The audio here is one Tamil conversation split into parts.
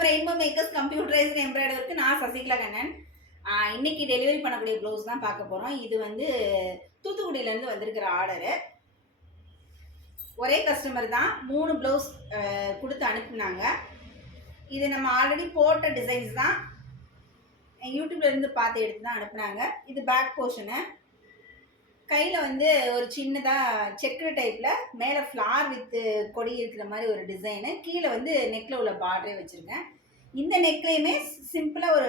வணக்கம் ரெயின்போ மேக்கர்ஸ் கம்ப்யூட்டரைஸ்ட் எம்ப்ராய்டருக்கு நான் சசிகலா கண்ணன். இன்னைக்கு டெலிவரி பண்ணக்கூடிய ப்ளவுஸ் தான் பார்க்க போகிறோம். இது வந்து தூத்துக்குடியிலேருந்து வந்திருக்கிற ஆர்டரு. ஒரே கஸ்டமர் தான் 3 ப்ளவுஸ் கொடுத்து அனுப்புனாங்க. இது நம்ம ஆல்ரெடி போட்ட டிசைன்ஸ் தான், யூடியூப்லேருந்து பார்த்து எடுத்து தான் அனுப்புனாங்க. இது பேக் போர்ஷனு. கையில் வந்து ஒரு சின்னதாக செக்குடு டைப்பில் மேலே ஃப்ளார் வித் கொடி இருக்கிற மாதிரி ஒரு டிசைனு, கீழே வந்து நெக்கில் உள்ள பார்டரே வச்சுருக்கேன். இந்த நெக்லேயுமே சிம்பிளாக ஒரு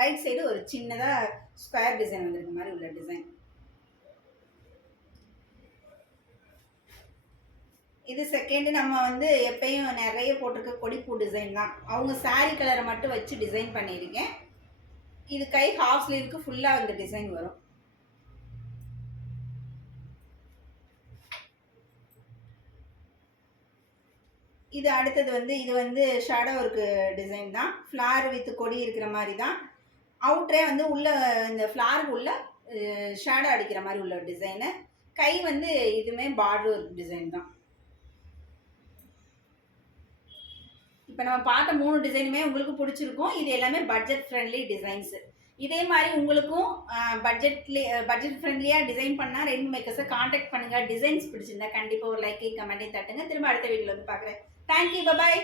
ரைட் சைடு ஒரு சின்னதாக ஸ்கொயர் டிசைன் வந்துருக்க மாதிரி உள்ள டிசைன். இது செகண்டு. நம்ம வந்து எப்பயும் நிறைய போட்டிருக்க கொடிப்பூ டிசைன் தான். அவங்க சாரீ கலரை மட்டும் வச்சு டிசைன் பண்ணியிருக்கேன். இது கை ஹாஃப் ஸ்லீவுக்கு ஃபுல்லாக அந்த டிசைன் வரும். இது அடுத்தது வந்து இது வந்து ஷேடோ ஒர்க்கு டிசைன் தான். ஃப்ளார் வித் கொடி இருக்கிற மாதிரி தான். அவுட்ரே வந்து உள்ள இந்த ஃப்ளாருக்கு உள்ள ஷேடோ அடிக்கிற மாதிரி உள்ள டிசைனு. கை வந்து இதுவுமே பார்டர் ஒர்க் டிசைன் தான். இப்போ நம்ம பார்த்த 3 டிசைனுமே உங்களுக்கு பிடிச்சிருக்கும். இது எல்லாமே பட்ஜெட் ஃப்ரெண்ட்லி டிசைன்ஸு. இதே மாதிரி உங்களுக்கும் பட்ஜெட் ஃப்ரெண்ட்லியாக டிசைன் பண்ணால் ரெயின்போ மேக்கர்ஸை காண்டாக்ட் பண்ணுங்கள். டிசைன்ஸ் பிடிச்சிருந்தா கண்டிப்பாக ஒரு லைக்கை கமெண்ட்டையும் தட்டுங்க. திரும்ப அடுத்த வீடியோவில் வந்து பார்க்குறேன். Thank you, bye bye.